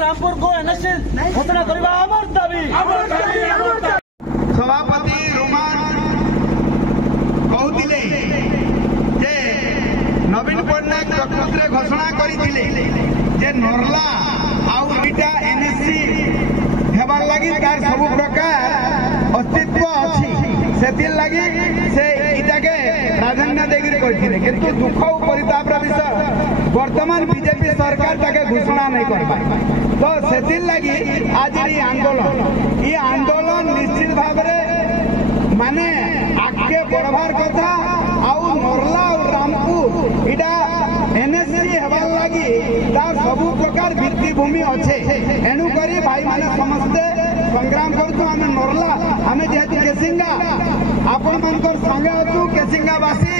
रामपुर को एनएससी घोषणा करवा आमर दाबी। सभापति रोमान कहते जे नवीन पट्टनायक प्रकृति घोषणा करते जे नर्ला आईटा एनएससी हेबार लगी तार सब प्रकार अस्तित्व अच्छी से लगी से इटाके प्राधान्य देकर करते किंतु दुख और परितापर विषय वर्तमान बीजेपी सरकार ताके घोषणा नहीं कर पाए तो से लगी आज ये आंदोलन निश्चित भाव माने आगे बढ़वार कथा आउ नर्ला और रामपुर इटा एनएससी हेबार लगी तार सब प्रकार भित्तिभूमि अच्छे एणुक भाई माने समस्ते संग्राम करूँ आम नर्ला आम जेहेतु केसिंगा आपण मान संगे अच्छु केसिंगावासी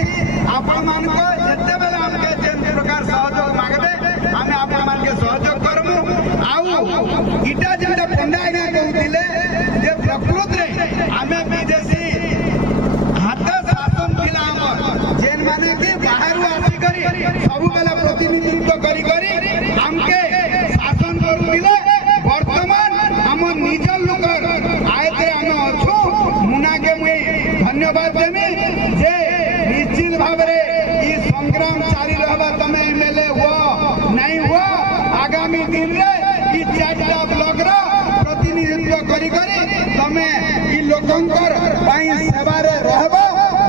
आपण मान जिते बेले आमके जेन प्रकार सहयोग मांगबे आम आपण मान के सहयोग करमु आउ इटा जेटा पंडा आज्ञा कहते जे प्रकृति आम विदेशी हाथ शासन थिला जेन माने कि बाहर आसिक सब बेले प्रतिनिधित्व करी आमके शासन करुले वर्तमान आम निज लोक आयते आम अच्छु मुनाके मुई धन्यवाद देमी जे निश्चित भाव संग्राम जारी रहा तमें एमएलए हुआ नहीं हुआ आगामी दिन में चार्टा ब्लॉक प्रतिनिधित्व करी तमें लोकंकर सेवार रहब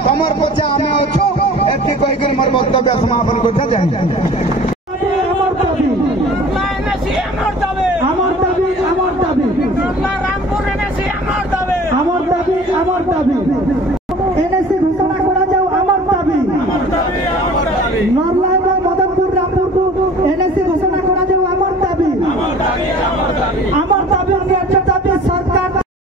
तमर पछा आम अच्छु एति कहीकि मोर वक्तव्य समापन कर रामपुर